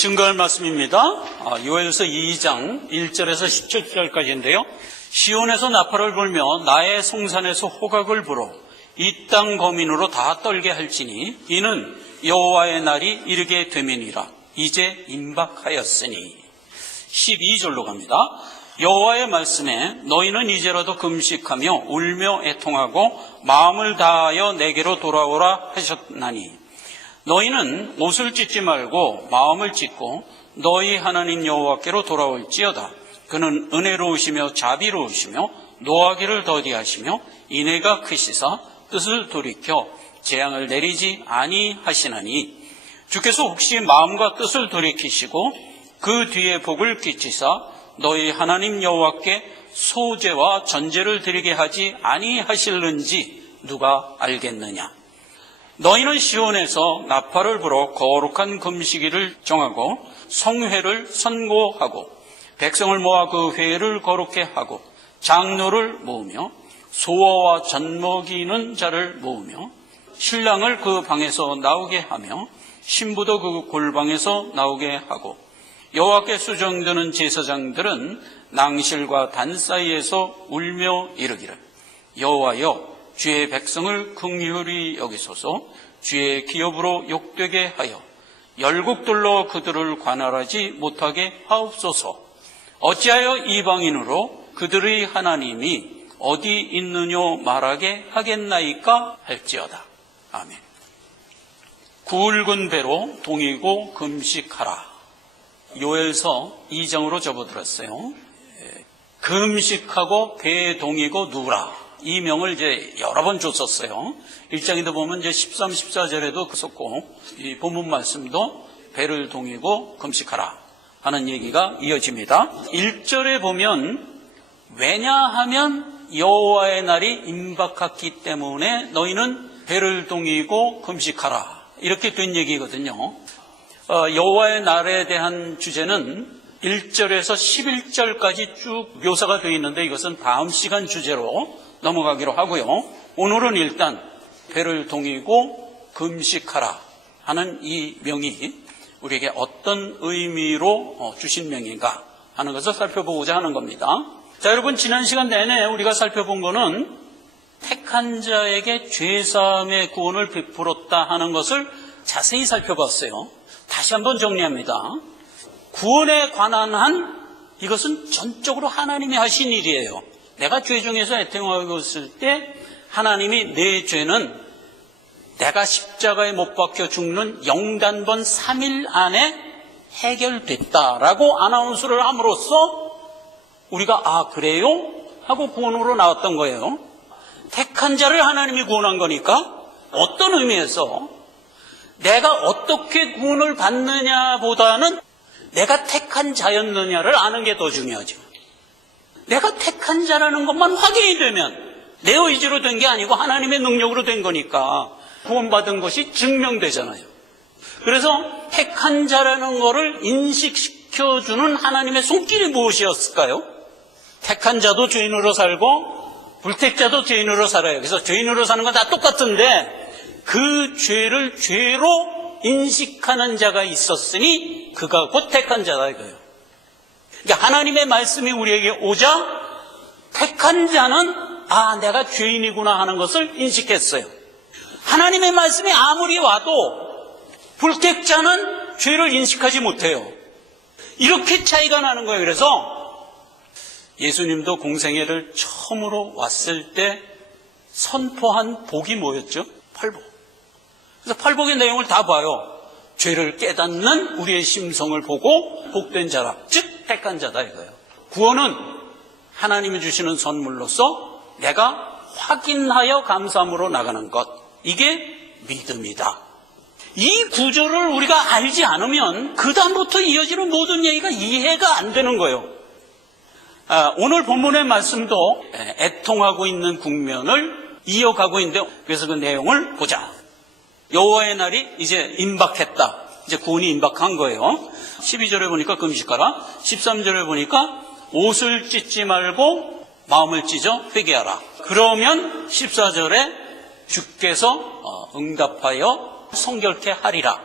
증거할 말씀입니다. 요엘서 2장 1절에서 17절까지인데요. 시온에서 나팔을 불며 나의 송산에서 호각을 불어 이 땅 거민으로 다 떨게 할지니 이는 여호와의 날이 이르게 되면이라. 이제 임박하였으니. 12절로 갑니다. 여호와의 말씀에 너희는 이제라도 금식하며 울며 애통하고 마음을 다하여 내게로 돌아오라 하셨나니 너희는 옷을 찢지 말고 마음을 찢고 너희 하나님 여호와께로 돌아올지어다. 그는 은혜로우시며 자비로우시며 노하기를 더디하시며 인애가 크시사 뜻을 돌이켜 재앙을 내리지 아니하시나니 주께서 혹시 마음과 뜻을 돌이키시고 그 뒤에 복을 끼치사 너희 하나님 여호와께 소제와 전제를 드리게 하지 아니하실는지 누가 알겠느냐. 너희는 시온에서 나팔을 불어 거룩한 금식일을 정하고 성회를 선고하고 백성을 모아 그 회를 거룩케 하고 장로를 모으며 소어와 젖 먹이는 자를 모으며 신랑을 그 방에서 나오게 하며 신부도 그 골방에서 나오게 하고 여호와께 수정드는 제사장들은 낭실과 단 사이에서 울며 이르기를 여호와여 주의 백성을 긍휼히 여기소서. 주의 기업으로 욕되게 하여 열국들로 그들을 관할하지 못하게 하옵소서. 어찌하여 이방인으로 그들의 하나님이 어디 있느뇨 말하게 하겠나이까 할지어다. 아멘. 굵은 배로 동이고 금식하라. 요엘서 2장으로 접어들었어요. 금식하고 배에 동이고 누우라. 이 명을 이제 여러 번 줬었어요. 1장에도 보면 이제 13, 14절에도 썼고, 이 본문 말씀도 배를 동이고 금식하라 하는 얘기가 이어집니다. 1절에 보면 왜냐하면 여호와의 날이 임박했기 때문에 너희는 배를 동이고 금식하라 이렇게 된 얘기거든요. 여호와의 날에 대한 주제는 1절에서 11절까지 쭉 묘사가 되어 있는데 이것은 다음 시간 주제로 넘어가기로 하고요. 오늘은 일단 배를 동이고 금식하라 하는 이 명이 우리에게 어떤 의미로 주신 명인가 하는 것을 살펴보고자 하는 겁니다. 자, 여러분, 지난 시간 내내 우리가 살펴본 거는 택한 자에게 죄사함의 구원을 베풀었다 하는 것을 자세히 살펴봤어요. 다시 한번 정리합니다. 구원에 관한 한 이것은 전적으로 하나님이 하신 일이에요. 내가 죄 중에서 애통하고 있을 때 하나님이 내 죄는 내가 십자가에 못 박혀 죽는 영단번 3일 안에 해결됐다라고 아나운스를 함으로써 우리가 아 그래요? 하고 구원으로 나왔던 거예요. 택한 자를 하나님이 구원한 거니까 어떤 의미에서 내가 어떻게 구원을 받느냐보다는 내가 택한 자였느냐를 아는 게 더 중요하죠. 내가 택한 자라는 것만 확인이 되면 내 의지로 된 게 아니고 하나님의 능력으로 된 거니까 구원받은 것이 증명되잖아요. 그래서 택한 자라는 것을 인식시켜주는 하나님의 손길이 무엇이었을까요? 택한 자도 죄인으로 살고 불택자도 죄인으로 살아요. 그래서 죄인으로 사는 건 다 똑같은데 그 죄를 죄로 인식하는 자가 있었으니 그가 곧 택한 자다 이거예요. 그러니까 하나님의 말씀이 우리에게 오자 택한 자는 아 내가 죄인이구나 하는 것을 인식했어요. 하나님의 말씀이 아무리 와도 불택자는 죄를 인식하지 못해요. 이렇게 차이가 나는 거예요. 그래서 예수님도 공생애를 처음으로 왔을 때 선포한 복이 뭐였죠? 팔복. 그래서 팔복의 내용을 다 봐요. 죄를 깨닫는 우리의 심성을 보고 복된 자라, 즉 택한 자다 이거예요. 구원은 하나님이 주시는 선물로서 내가 확인하여 감사함으로 나가는 것, 이게 믿음이다. 이 구조를 우리가 알지 않으면 그 다음부터 이어지는 모든 얘기가 이해가 안 되는 거예요. 오늘 본문의 말씀도 애통하고 있는 국면을 이어가고 있는데 그래서 그 내용을 보자. 여호와의 날이 이제 임박했다. 이제 구원이 임박한 거예요. 12절에 보니까 금식하라. 13절에 보니까 옷을 찢지 말고 마음을 찢어 회개하라. 그러면 14절에 주께서 응답하여 성결케 하리라.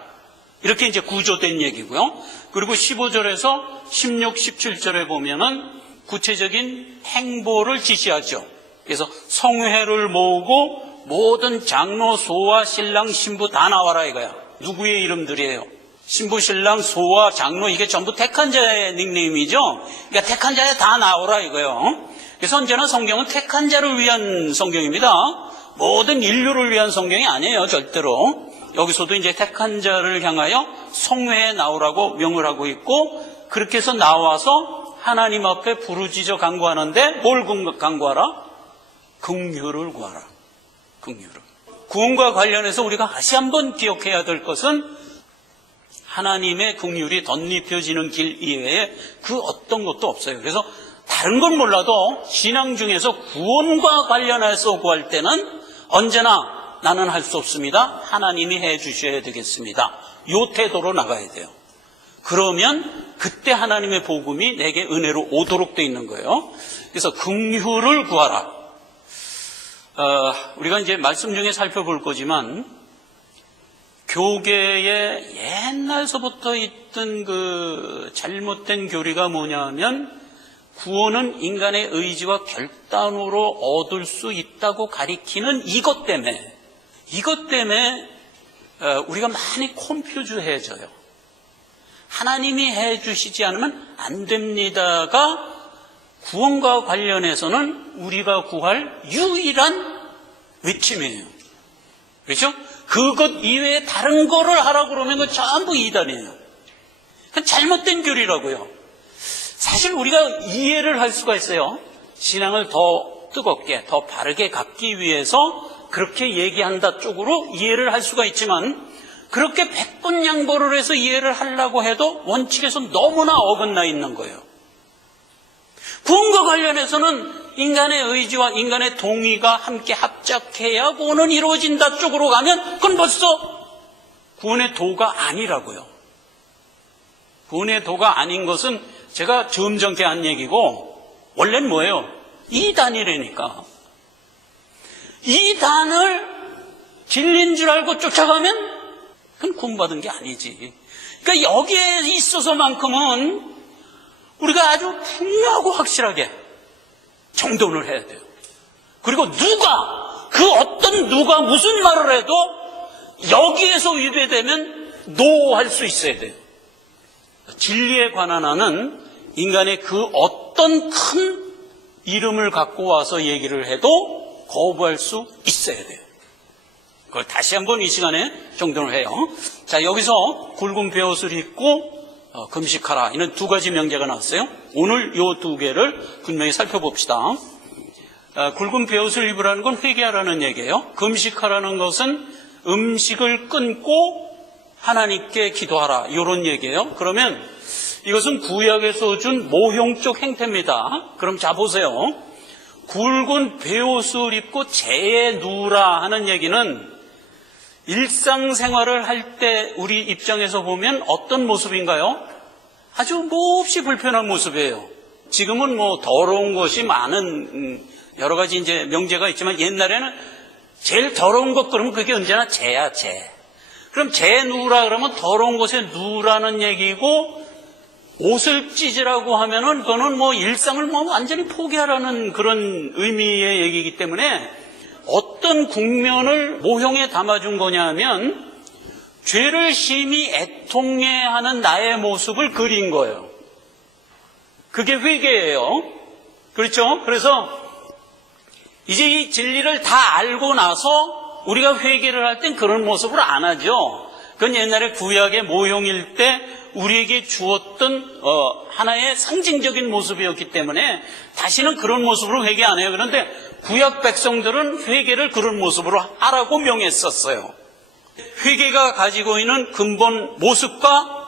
이렇게 이제 구조된 얘기고요. 그리고 15절에서 16, 17절에 보면은 구체적인 행보를 지시하죠. 그래서 성회를 모으고 모든 장로, 소와 신랑, 신부 다 나와라 이거야. 누구의 이름들이에요? 신부, 신랑, 소와 장로, 이게 전부 택한 자의 닉네임이죠. 그러니까 택한 자에 다 나오라 이거예요. 그래서 언제나 성경은 택한 자를 위한 성경입니다. 모든 인류를 위한 성경이 아니에요, 절대로. 여기서도 이제 택한 자를 향하여 성회에 나오라고 명을 하고 있고, 그렇게 해서 나와서 하나님 앞에 부르짖어 간구하는데 뭘 간구하라? 긍휼을 구하라. 긍휼을. 구원과 관련해서 우리가 다시 한번 기억해야 될 것은 하나님의 긍휼이 덧입혀지는 길 이외에 그 어떤 것도 없어요. 그래서 다른 건 몰라도 신앙 중에서 구원과 관련해서 구할 때는 언제나 나는 할 수 없습니다. 하나님이 해 주셔야 되겠습니다. 이 태도로 나가야 돼요. 그러면 그때 하나님의 복음이 내게 은혜로 오도록 돼 있는 거예요. 그래서 긍휼을 구하라. 우리가 이제 말씀 중에 살펴볼 거지만 교계에 옛날서부터 있던 그 잘못된 교리가 뭐냐면 구원은 인간의 의지와 결단으로 얻을 수 있다고 가리키는 이것 때문에 우리가 많이 콤퓨즈해져요. 하나님이 해주시지 않으면 안 됩니다가 구원과 관련해서는 우리가 구할 유일한 외침이에요. 그렇죠? 그것 이외에 다른 거를 하라고 그러면 그건 전부 이단이에요. 그건 잘못된 교리라고요. 사실 우리가 이해를 할 수가 있어요. 신앙을 더 뜨겁게, 더 바르게 갖기 위해서 그렇게 얘기한다 쪽으로 이해를 할 수가 있지만 그렇게 백분양보를 해서 이해를 하려고 해도 원칙에서 너무나 어긋나 있는 거예요. 구원과 관련해서는 인간의 의지와 인간의 동의가 함께 합작해야 구원은 이루어진다 쪽으로 가면 그건 벌써 구원의 도가 아니라고요. 구원의 도가 아닌 것은 제가 점잖게 한 얘기고 원래는 뭐예요? 이단이라니까. 이단을 진리인 줄 알고 쫓아가면 그건 구원받은 게 아니지. 그러니까 여기에 있어서만큼은 우리가 아주 분명하고 확실하게 정돈을 해야 돼요. 그리고 누가 무슨 말을 해도 여기에서 위배되면 노할 수 있어야 돼요. 진리에 관한 한은 인간의 그 어떤 큰 이름을 갖고 와서 얘기를 해도 거부할 수 있어야 돼요. 그걸 다시 한번 이 시간에 정돈을 해요. 자, 여기서 굵은 베옷을 입고 금식하라. 이런 두 가지 명제가 나왔어요. 오늘 이 두 개를 분명히 살펴봅시다. 굵은 베옷을 입으라는 건 회개하라는 얘기예요. 금식하라는 것은 음식을 끊고 하나님께 기도하라. 이런 얘기예요. 그러면 이것은 구약에서 준 모형적 행태입니다. 그럼 자 보세요. 굵은 베옷을 입고 재에 누우라 하는 얘기는 일상생활을 할 때 우리 입장에서 보면 어떤 모습인가요? 아주 몹시 불편한 모습이에요. 지금은 뭐 더러운 것이 많은 여러 가지 이제 명제가 있지만 옛날에는 제일 더러운 것 그러면 그게 언제나 재야 재. 그럼 재에 누우라 그러면 더러운 곳에 누우라는 얘기고 옷을 찢으라고 하면은 그거는 뭐 일상을 뭐 완전히 포기하라는 그런 의미의 얘기이기 때문에 어떤 국면을 모형에 담아준 거냐면 죄를 심히 애통해하는 나의 모습을 그린 거예요. 그게 회개예요. 그렇죠? 그래서 이제 이 진리를 다 알고 나서 우리가 회개를 할 땐 그런 모습을 안 하죠. 그건 옛날에 구약의 모형일 때 우리에게 주었던 하나의 상징적인 모습이었기 때문에 다시는 그런 모습으로 회개 안 해요. 그런데 구약 백성들은 회개를 그런 모습으로 하라고 명했었어요. 회개가 가지고 있는 근본 모습과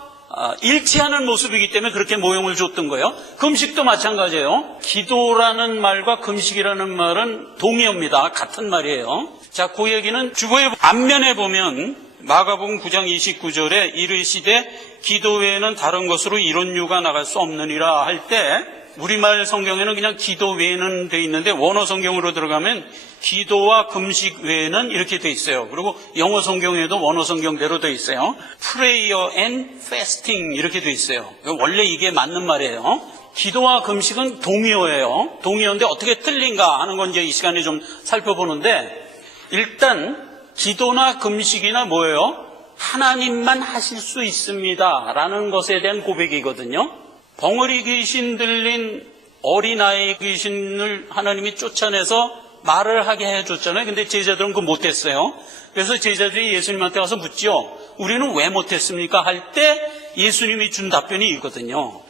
일치하는 모습이기 때문에 그렇게 모형을 줬던 거예요. 금식도 마찬가지예요. 기도라는 말과 금식이라는 말은 동의어입니다. 같은 말이에요. 자, 그 얘기는 주보의 앞면에 보면 마가복음 9장 29절에 이르시되 기도 외에는 다른 것으로 이런 유가 나갈 수 없느니라 할 때 우리말 성경에는 그냥 기도 외에는 돼 있는데 원어 성경으로 들어가면 기도와 금식 외에는 이렇게 돼 있어요. 그리고 영어 성경에도 원어 성경대로 돼 있어요. Prayer and Fasting 이렇게 돼 있어요. 원래 이게 맞는 말이에요. 기도와 금식은 동의어예요. 동의어인데 어떻게 틀린가 하는 건 이제 이 시간에 좀 살펴보는데, 일단 기도나 금식이나 뭐예요? 하나님만 하실 수 있습니다 라는 것에 대한 고백이거든요. 벙어리 귀신 들린 어린아이 귀신을 하나님이 쫓아내서 말을 하게 해줬잖아요. 근데 제자들은 그거 못했어요. 그래서 제자들이 예수님한테 가서 묻죠. 우리는 왜 못했습니까? 할 때 예수님이 준 답변이 있거든요.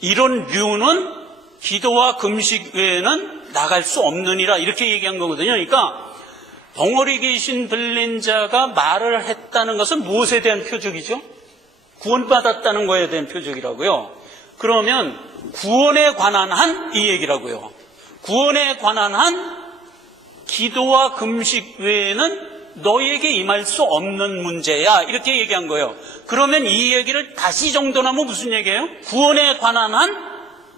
이런 류는 기도와 금식 외에는 나갈 수 없느니라 이렇게 얘기한 거거든요. 그러니까 벙어리 귀신 들린 자가 말을 했다는 것은 무엇에 대한 표적이죠? 구원받았다는 거에 대한 표적이라고요. 그러면 구원에 관한 한 이 얘기라고요. 구원에 관한 한 기도와 금식 외에는 너희에게 임할 수 없는 문제야 이렇게 얘기한 거예요. 그러면 이 얘기를 다시 정돈하면 무슨 얘기예요? 구원에 관한 한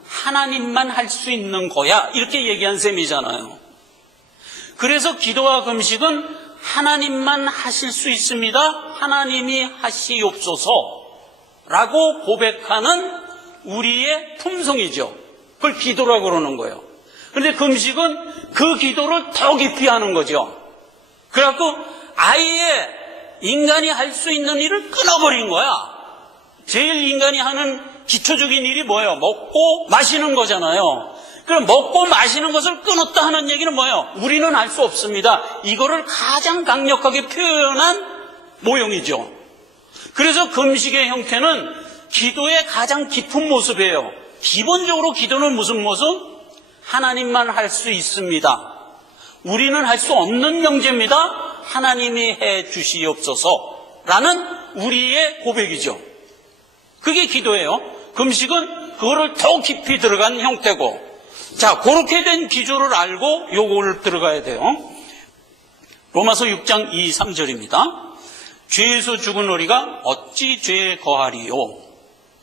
하나님만 할 수 있는 거야 이렇게 얘기한 셈이잖아요. 그래서 기도와 금식은 하나님만 하실 수 있습니다. 하나님이 하시옵소서 라고 고백하는 우리의 품성이죠. 그걸 기도라고 그러는 거예요. 그런데 금식은 그 기도를 더 깊이 하는 거죠. 그래갖고 아예 인간이 할 수 있는 일을 끊어버린 거야. 제일 인간이 하는 기초적인 일이 뭐예요? 먹고 마시는 거잖아요. 그럼 먹고 마시는 것을 끊었다 하는 얘기는 뭐예요? 우리는 할 수 없습니다. 이거를 가장 강력하게 표현한 모형이죠. 그래서 금식의 형태는 기도의 가장 깊은 모습이에요. 기본적으로 기도는 무슨 모습? 하나님만 할 수 있습니다. 우리는 할 수 없는 명제입니다. 하나님이 해 주시옵소서라는 우리의 고백이죠. 그게 기도예요. 금식은 그거를 더 깊이 들어간 형태고, 자, 그렇게 된 기조를 알고 요걸 들어가야 돼요. 로마서 6장 2, 3절입니다. 죄에서 죽은 우리가 어찌 죄에 거하리요?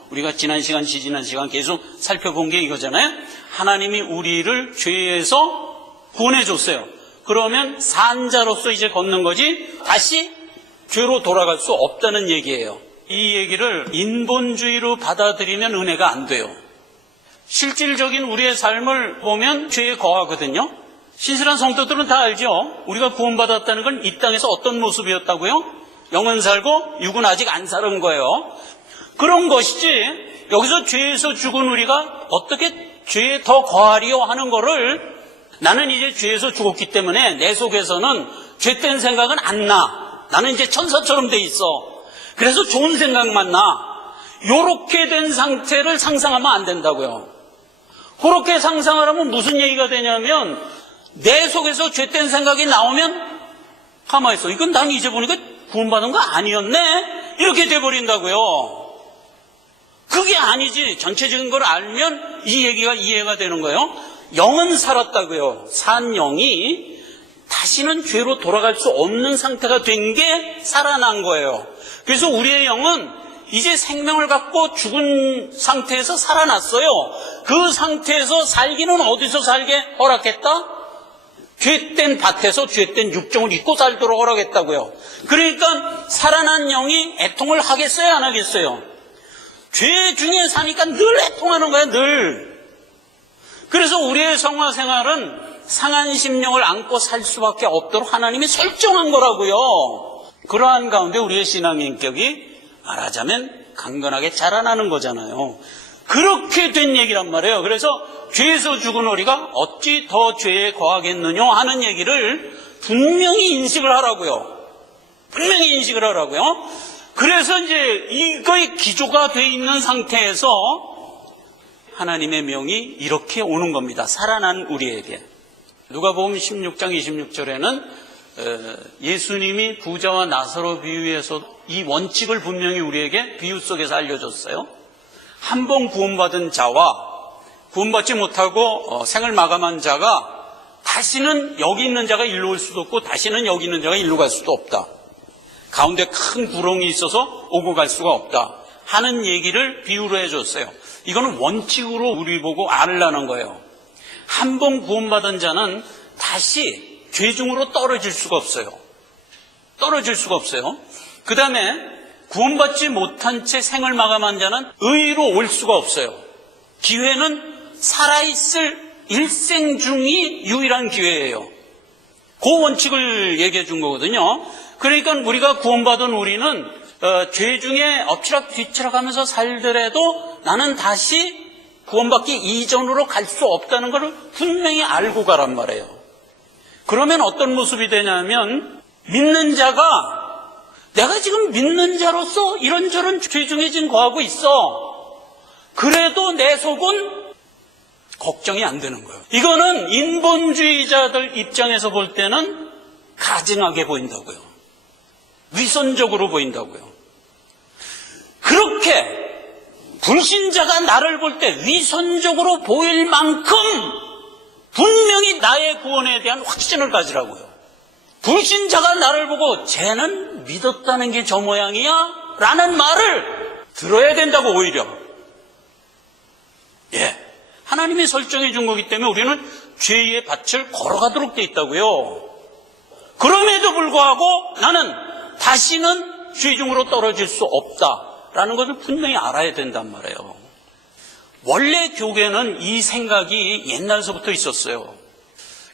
우리가 지난 시간, 지지난 시간 계속 살펴본 게 이거잖아요. 하나님이 우리를 죄에서 구원해 줬어요. 그러면 산자로서 이제 걷는 거지 다시 죄로 돌아갈 수 없다는 얘기예요. 이 얘기를 인본주의로 받아들이면 은혜가 안 돼요. 실질적인 우리의 삶을 보면 죄에 거하거든요. 신실한 성도들은 다 알죠. 우리가 구원받았다는 건 이 땅에서 어떤 모습이었다고요? 영은 살고 육은 아직 안 사는 거예요. 그런 것이지 여기서 죄에서 죽은 우리가 어떻게 죄에 더 거하리요 하는 거를, 나는 이제 죄에서 죽었기 때문에 내 속에서는 죄된 생각은 안 나. 나는 이제 천사처럼 돼 있어. 그래서 좋은 생각만 나. 요렇게 된 상태를 상상하면 안 된다고요. 그렇게 상상하려면 무슨 얘기가 되냐면 내 속에서 죄된 생각이 나오면 가만히 있어. 이건 난 이제 보니까 구원받은 거 아니었네? 이렇게 돼버린다고요. 그게 아니지. 전체적인 걸 알면 이 얘기가 이해가 되는 거예요. 영은 살았다고요. 산 영이 다시는 죄로 돌아갈 수 없는 상태가 된 게 살아난 거예요. 그래서 우리의 영은 이제 생명을 갖고 죽은 상태에서 살아났어요. 그 상태에서 살기는 어디서 살게 허락했다? 죄된 밭에서 죄된 육정을 입고 살도록 허락했다고요. 그러니까 살아난 영이 애통을 하겠어요, 안 하겠어요? 죄 중에 사니까 늘 애통하는 거예요, 늘. 그래서 우리의 성화 생활은 상한 심령을 안고 살 수밖에 없도록 하나님이 설정한 거라고요. 그러한 가운데 우리의 신앙의 인격이 말하자면 강건하게 자라나는 거잖아요. 그렇게 된 얘기란 말이에요. 그래서 죄에서 죽은 우리가 어찌 더 죄에 거하겠느냐 하는 얘기를 분명히 인식을 하라고요. 분명히 인식을 하라고요. 그래서 이제 이거의 기조가 돼 있는 상태에서 하나님의 명이 이렇게 오는 겁니다. 살아난 우리에게. 누가복음 16장 26절에는 예수님이 부자와 나사로 비유에서 이 원칙을 분명히 우리에게 비유 속에서 알려줬어요. 한 번 구원받은 자와 구원받지 못하고 생을 마감한 자가 다시는 여기 있는 자가 일로 올 수도 없고 다시는 여기 있는 자가 일로 갈 수도 없다. 가운데 큰 구렁이 있어서 오고 갈 수가 없다. 하는 얘기를 비유로 해줬어요. 이거는 원칙으로 우리 보고 알으라는 거예요. 한 번 구원받은 자는 다시 죄 중으로 떨어질 수가 없어요. 떨어질 수가 없어요. 그 다음에 구원받지 못한 채 생을 마감한 자는 의로 올 수가 없어요. 기회는 살아있을 일생 중이 유일한 기회예요. 그 원칙을 얘기해 준 거거든요. 그러니까 우리가 구원받은 우리는 죄 중에 엎치락 뒤치락 하면서 살더라도 나는 다시 구원받기 이전으로 갈 수 없다는 것을 분명히 알고 가란 말이에요. 그러면 어떤 모습이 되냐면 믿는 자가 내가 지금 믿는 자로서 이런저런 죄 중에 지금 거하고 있어. 그래도 내 속은 걱정이 안 되는 거예요. 이거는 인본주의자들 입장에서 볼 때는 가증하게 보인다고요. 위선적으로 보인다고요. 그렇게 불신자가 나를 볼 때 위선적으로 보일 만큼 분명히 나의 구원에 대한 확신을 가지라고요. 불신자가 나를 보고 쟤는 믿었다는 게 저 모양이야? 라는 말을 들어야 된다고 오히려. 하나님이 설정해 준 거기 때문에 우리는 죄의 밭을 걸어가도록 돼 있다고요. 그럼에도 불구하고 나는 다시는 죄 중으로 떨어질 수 없다라는 것을 분명히 알아야 된단 말이에요. 원래 교계는 이 생각이 옛날서부터 있었어요.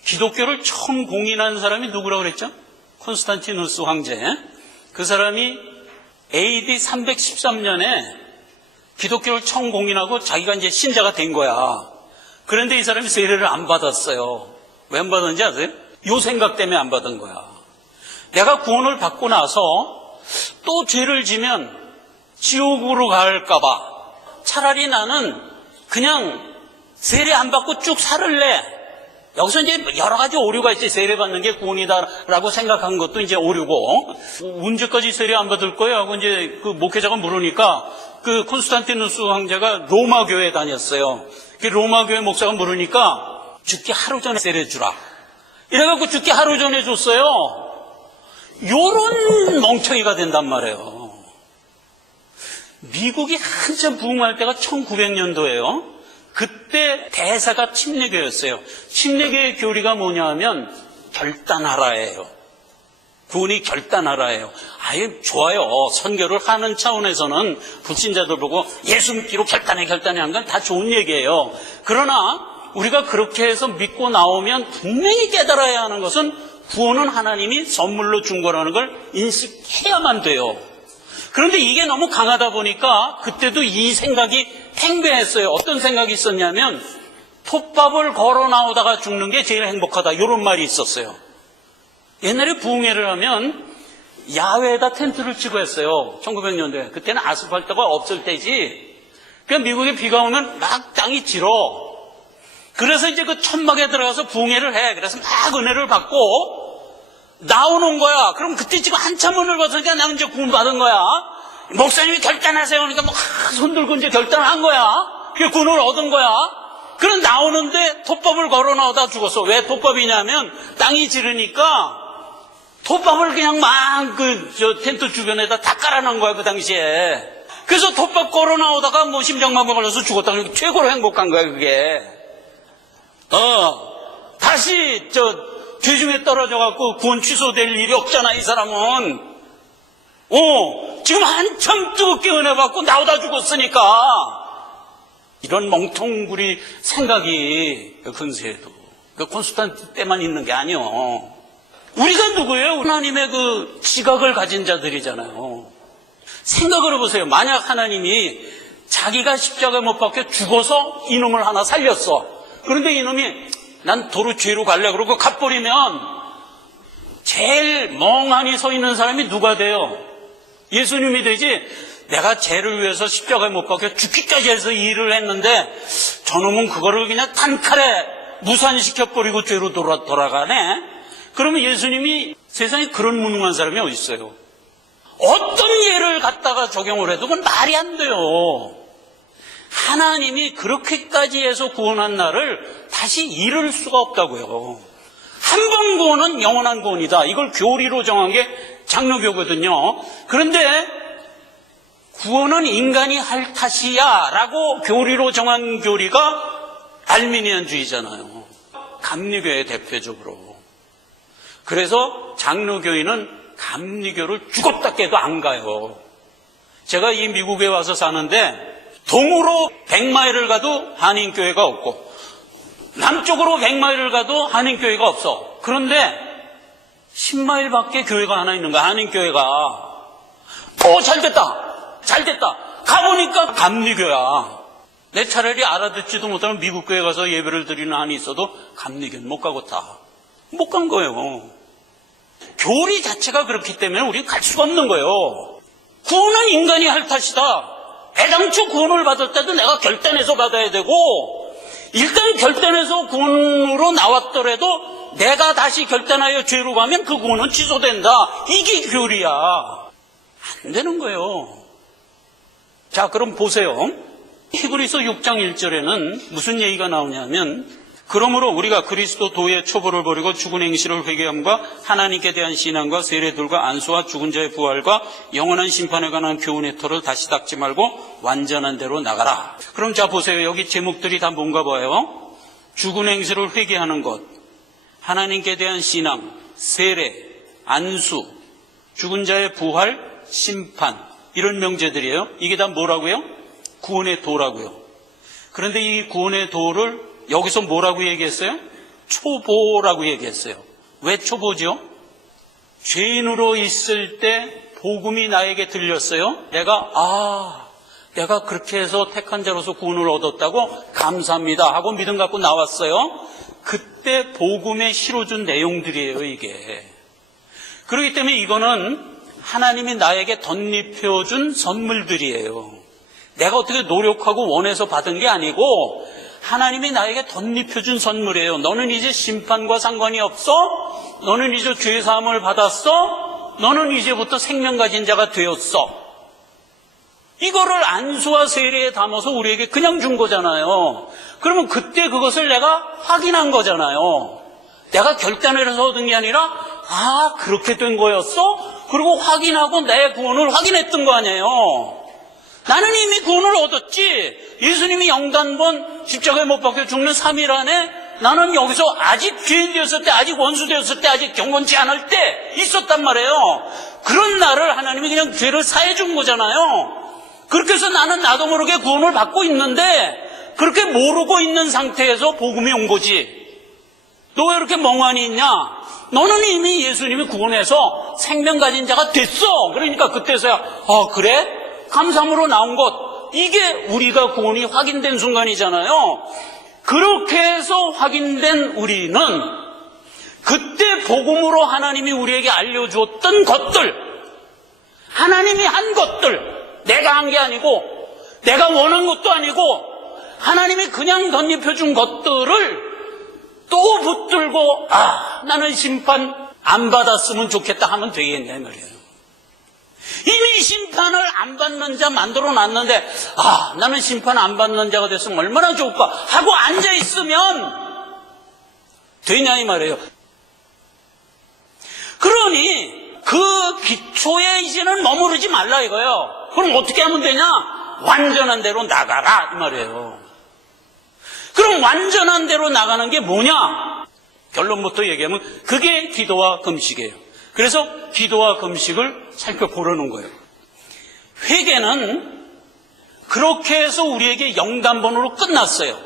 기독교를 처음 공인한 사람이 누구라고 그랬죠? 콘스탄티누스 황제. 그 사람이 AD 313년에 기독교를 처음 공인하고 자기가 이제 신자가 된 거야. 그런데 이 사람이 세례를 안 받았어요. 왜 안 받았는지 아세요? 요 생각 때문에 안 받은 거야. 내가 구원을 받고 나서 또 죄를 지면 지옥으로 갈까봐 차라리 나는 그냥 세례 안 받고 쭉 살을래. 여기서 이제 여러 가지 오류가 있지. 세례 받는 게 구원이다라고 생각한 것도 이제 오류고, 언제까지 세례 안 받을 거야? 하고 이제 그 목회자가 물으니까 그 콘스탄티누스 황제가 로마 교회에 다녔어요. 그 로마 교회 목사가 물으니까 죽기 하루 전에 세례 주라. 이래갖고 죽기 하루 전에 줬어요. 요런 멍청이가 된단 말이에요. 미국이 한참 부흥할 때가 1900년도예요. 그때 대사가 침례교였어요. 침례교의 교리가 뭐냐 하면 결단하라예요. 구원이 결단하라예요. 아예 좋아요. 선교를 하는 차원에서는 불신자들 보고 예수 믿기로 결단해 하는 건 다 좋은 얘기예요. 그러나 우리가 그렇게 해서 믿고 나오면 분명히 깨달아야 하는 것은 구원은 하나님이 선물로 준 거라는 걸 인식해야만 돼요. 그런데 이게 너무 강하다 보니까 그때도 이 생각이 팽배했어요. 어떤 생각이 있었냐면 톱밥을 걸어 나오다가 죽는 게 제일 행복하다. 이런 말이 있었어요. 옛날에 부흥회를 하면 야외에다 텐트를 치고 했어요. 1900년도에. 그때는 아스팔트가 없을 때지. 그러니까 미국에 비가 오면 막 땅이 질어. 그래서 이제 그 천막에 들어가서 부흥회를 해. 그래서 막 은혜를 받고 나오는 거야. 그럼 그때 지금 한참 은혜를 받으니까 나는 이제 구원 받은 거야. 목사님이 결단하세요. 그러니까 막 손 들고 이제 결단을 한 거야. 그게 구원을 얻은 거야. 그럼 나오는데 톱밥을 걸어 나오다 죽었어. 왜 톱밥이냐면 땅이 지르니까 톱밥을 그냥 막 텐트 주변에다 다 깔아놓은 거야, 그 당시에. 그래서 톱밥 걸어 나오다가 뭐 심장마비 걸려서 죽었다. 최고로 행복한 거야, 그게. 다시 죄 중에 떨어져갖고 구원 취소될 일이 없잖아, 이 사람은. 지금 한참 뜨겁게 은혜 받고 나오다 죽었으니까. 이런 멍텅구리 생각이 근세에도 그 콘스탄틴 때만 있는 게 아니요. 우리가 누구예요? 하나님의 그 지각을 가진 자들이잖아요. 생각을 해보세요. 만약 하나님이 자기가 십자가에 못 박혀 죽어서 이놈을 하나 살렸어. 그런데 이놈이 난 도로 죄로 갈래 그러고 갚버리면 제일 멍하니 서 있는 사람이 누가 돼요? 예수님이 되지. 내가 죄를 위해서 십자가에 못 박혀 죽기까지 해서 일을 했는데 저놈은 그거를 그냥 단칼에 무산시켜버리고 죄로 돌아가네. 그러면 예수님이 세상에 그런 무능한 사람이 어디 있어요? 어떤 예를 갖다가 적용을 해도 그건 말이 안 돼요. 하나님이 그렇게까지 해서 구원한 나를 다시 잃을 수가 없다고요. 한 번 구원은 영원한 구원이다. 이걸 교리로 정한 게 장로교거든요. 그런데 구원은 인간이 할 탓이야 라고 교리로 정한 교리가 알미니안주의잖아요. 감리교회 대표적으로. 그래서 장로교인은 감리교를 죽었다 깨도 안 가요. 제가 이 미국에 와서 사는데 동으로 100마일을 가도 한인교회가 없고 남쪽으로 100마일을 가도 한인교회가 없어. 그런데 10마일밖에 교회가 하나 있는 거야. 한인교회가. 잘됐다. 가보니까 감리교야. 내 차라리 알아듣지도 못하는 미국 교회 가서 예배를 드리는 한이 있어도 감리교는 못 가겠다. 못 간 거예요. 교리 자체가 그렇기 때문에 우리는 갈 수가 없는 거예요. 구원은 인간이 할 탓이다. 애당초 구원을 받을 때도 내가 결단해서 받아야 되고, 일단 결단해서 구원으로 나왔더라도 내가 다시 결단하여 죄로 가면 그 구원은 취소된다. 이게 교리야. 안 되는 거예요. 자, 그럼 보세요. 히브리서 6장 1절에는 무슨 얘기가 나오냐면, 그러므로 우리가 그리스도 도의 초보를 버리고 죽은 행실을 회개함과 하나님께 대한 신앙과 세례들과 안수와 죽은 자의 부활과 영원한 심판에 관한 교훈의 터를 다시 닦지 말고 완전한 대로 나가라. 그럼 자 보세요. 여기 제목들이 다 뭔가 봐요. 죽은 행실을 회개하는 것, 하나님께 대한 신앙, 세례, 안수, 죽은 자의 부활, 심판, 이런 명제들이에요. 이게 다 뭐라고요? 구원의 도라고요. 그런데 이 구원의 도를 여기서 뭐라고 얘기했어요? 초보라고 얘기했어요. 왜 초보죠? 죄인으로 있을 때 복음이 나에게 들렸어요. 내가 그렇게 해서 택한 자로서 구원을 얻었다고 감사합니다 하고 믿음 갖고 나왔어요. 그때 복음에 실어준 내용들이에요, 이게. 그렇기 때문에 이거는 하나님이 나에게 덧입혀준 선물들이에요. 내가 어떻게 노력하고 원해서 받은 게 아니고 하나님이 나에게 덧입혀준 선물이에요. 너는 이제 심판과 상관이 없어? 너는 이제 죄사함을 받았어? 너는 이제부터 생명 가진 자가 되었어. 이거를 안수와 세례에 담아서 우리에게 그냥 준 거잖아요. 그러면 그때 그것을 내가 확인한 거잖아요. 내가 결단을 해서 얻은 게 아니라 그렇게 된 거였어? 그리고 확인하고 내 구원을 확인했던 거 아니에요. 나는 이미 구원을 얻었지. 예수님이 영단번 십자가에 못 박혀 죽는 3일 안에 나는 여기서 아직 죄인 되었을 때, 아직 원수 되었을 때, 아직 경건치 않을 때 있었단 말이에요. 그런 나를 하나님이 그냥 죄를 사해 준 거잖아요. 그렇게 해서 나는 나도 모르게 구원을 받고 있는데 그렇게 모르고 있는 상태에서 복음이 온 거지. 너 왜 이렇게 멍하니 있냐? 너는 이미 예수님이 구원해서 생명 가진 자가 됐어. 그러니까 그때서야 그래? 감사함으로 나온 것, 이게 우리가 구원이 확인된 순간이잖아요. 그렇게 해서 확인된 우리는 그때 복음으로 하나님이 우리에게 알려주었던 것들, 하나님이 한 것들, 내가 한 게 아니고 내가 원한 것도 아니고 하나님이 그냥 덧입혀준 것들을 또 붙들고 나는 심판 안 받았으면 좋겠다 하면 되겠냐 말이에요. 이미 심판을 안 받는 자 만들어 놨는데 나는 심판 안 받는 자가 됐으면 얼마나 좋을까 하고 앉아있으면 되냐 이 말이에요. 그러니 그 기초에 이제는 머무르지 말라 이거예요. 그럼 어떻게 하면 되냐? 완전한 대로 나가라 이 말이에요. 그럼 완전한 대로 나가는 게 뭐냐? 결론부터 얘기하면 그게 기도와 금식이에요. 그래서 기도와 금식을 살펴보려는 거예요. 회개는 그렇게 해서 우리에게 영단번으로 끝났어요.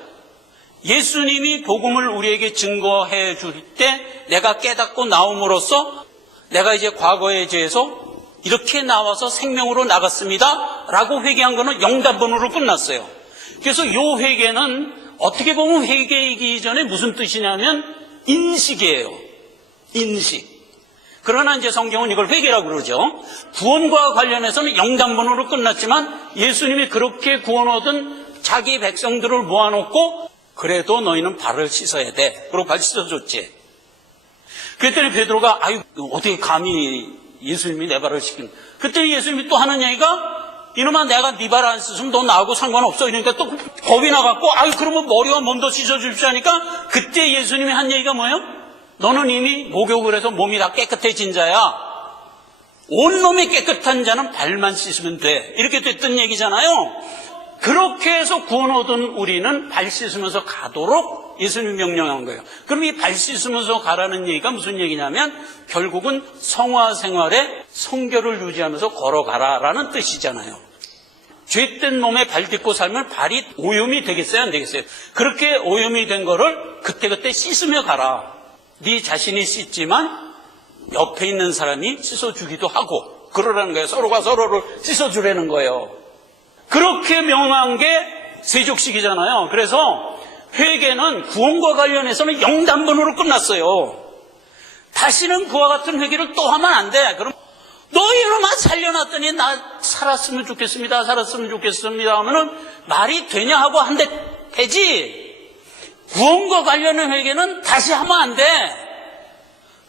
예수님이 복음을 우리에게 증거해 줄 때 내가 깨닫고 나옴으로써 내가 이제 과거의 죄에서 이렇게 나와서 생명으로 나갔습니다 라고 회개한 거는 영단번으로 끝났어요. 그래서 이 회개는 어떻게 보면 회개이기 전에 무슨 뜻이냐면 인식이에요. 인식. 그러나 이제 성경은 이걸 회개라고 그러죠. 구원과 관련해서는 영단번으로 끝났지만 예수님이 그렇게 구원 얻은 자기 백성들을 모아놓고 그래도 너희는 발을 씻어야 돼. 그리고 발 씻어줬지. 그랬더니 베드로가 어떻게 감히 예수님이 내 발을 씻긴. 그때 예수님이 또 하는 얘기가 이놈아 내가 네 발 안 씻으면 너 나하고 상관없어. 이러니까 또 겁이 나갖고 그러면 머리와 몸도 씻어줍시오 하니까 그때 예수님이 한 얘기가 뭐예요? 너는 이미 목욕을 해서 몸이 다 깨끗해진 자야. 온몸이 깨끗한 자는 발만 씻으면 돼. 이렇게 됐던 얘기잖아요. 그렇게 해서 구원 얻은 우리는 발 씻으면서 가도록 예수님이 명령한 거예요. 그럼 이 발 씻으면서 가라는 얘기가 무슨 얘기냐면 결국은 성화 생활에 성결을 유지하면서 걸어가라라는 뜻이잖아요. 죄된 몸에 발 딛고 살면 발이 오염이 되겠어요, 안 되겠어요? 그렇게 오염이 된 거를 그때그때 씻으며 가라. 네 자신이 씻지만 옆에 있는 사람이 씻어주기도 하고 그러라는 거예요. 서로가 서로를 씻어주라는 거예요. 그렇게 명한 게 세족식이잖아요. 그래서 회개는 구원과 관련해서는 영단번으로 끝났어요. 다시는 그와 같은 회개를 또 하면 안 돼. 그럼 너 이놈아 살려놨더니 나 살았으면 좋겠습니다. 살았으면 좋겠습니다 하면은 말이 되냐 하고 한데 되지. 구원과 관련된 회개는 다시 하면 안 돼.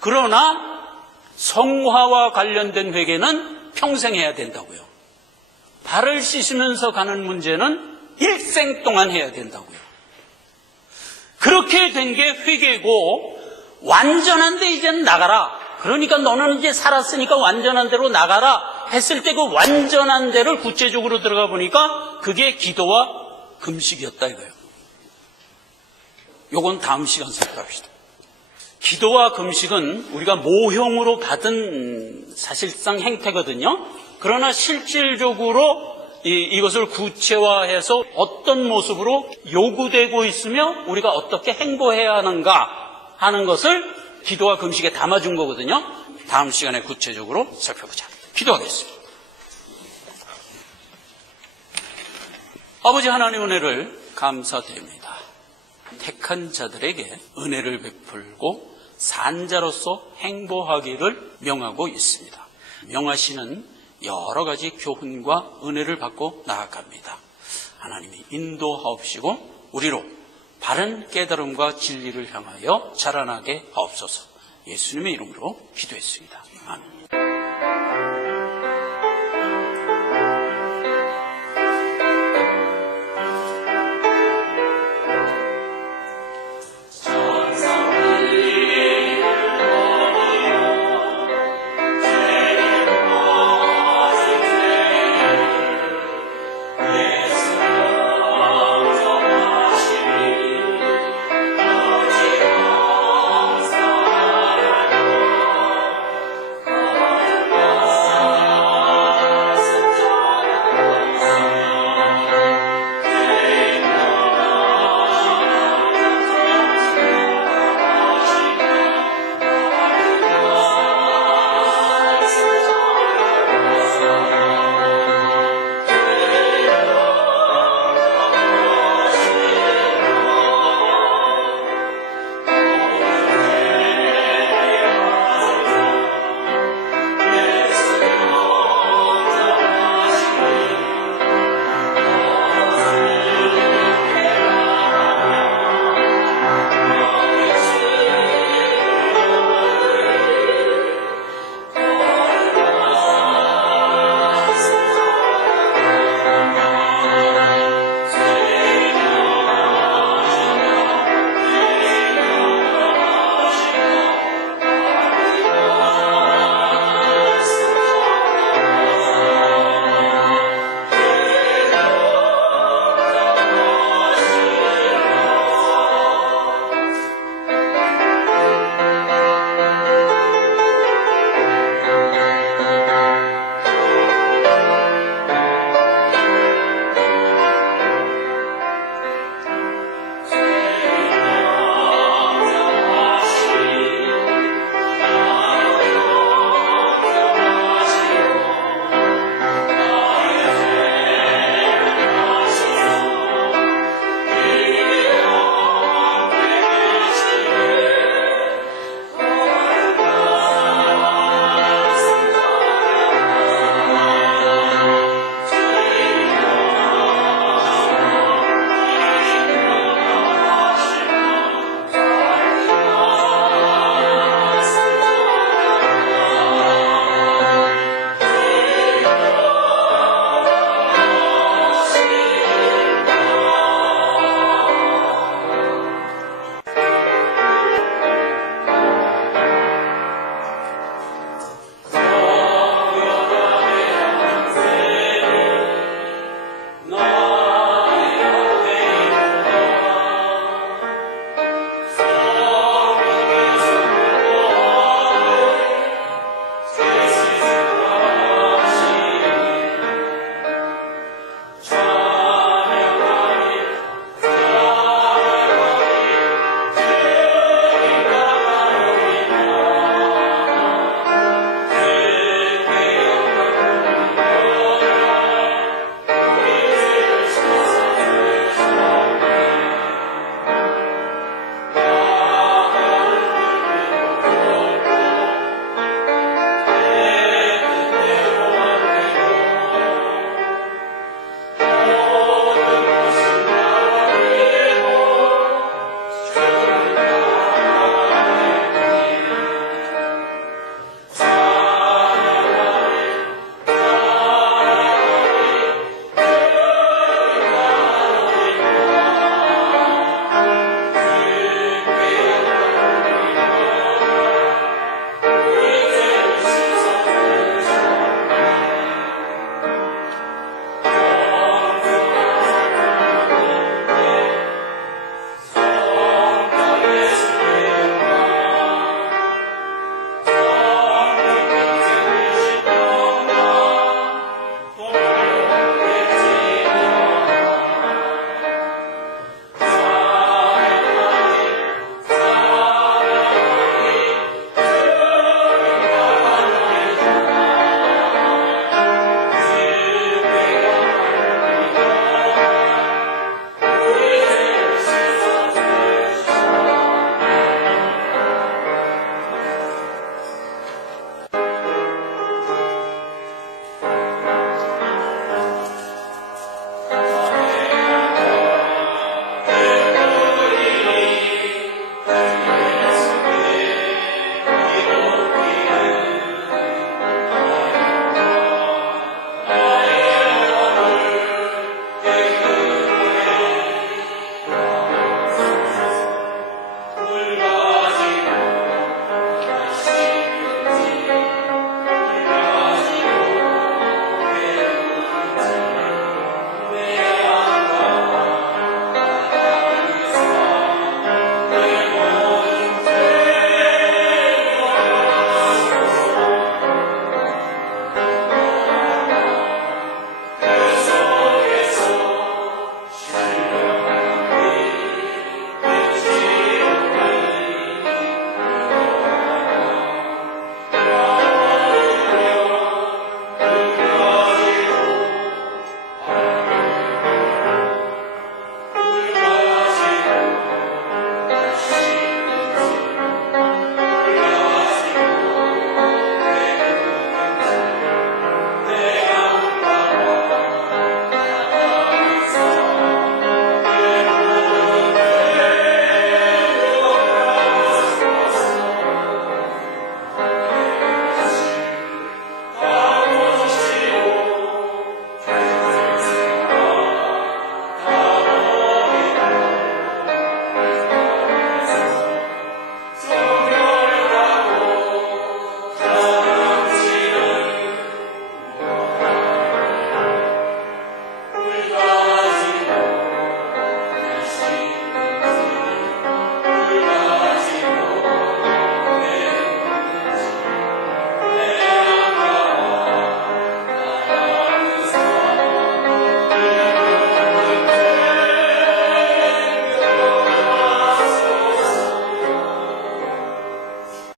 그러나 성화와 관련된 회개는 평생 해야 된다고요. 발을 씻으면서 가는 문제는 일생 동안 해야 된다고요. 그렇게 된 게 회개고 완전한데 이제는 나가라. 그러니까 너는 이제 살았으니까 완전한 대로 나가라 했을 때 그 완전한 데를 구체적으로 들어가 보니까 그게 기도와 금식이었다 이거예요. 요건 다음 시간 살펴봅시다. 기도와 금식은 우리가 모형으로 받은 사실상 행태거든요. 그러나 실질적으로 이것을 구체화해서 어떤 모습으로 요구되고 있으며 우리가 어떻게 행보해야 하는가 하는 것을 기도와 금식에 담아준 거거든요. 다음 시간에 구체적으로 살펴보자. 기도하겠습니다. 아버지 하나님 은혜를 감사드립니다. 택한 자들에게 은혜를 베풀고 산자로서 행보하기를 명하고 있습니다. 명하시는 여러 가지 교훈과 은혜를 받고 나아갑니다. 하나님이 인도하옵시고 우리로 바른 깨달음과 진리를 향하여 자라나게 하옵소서. 예수님의 이름으로 기도했습니다. 아멘.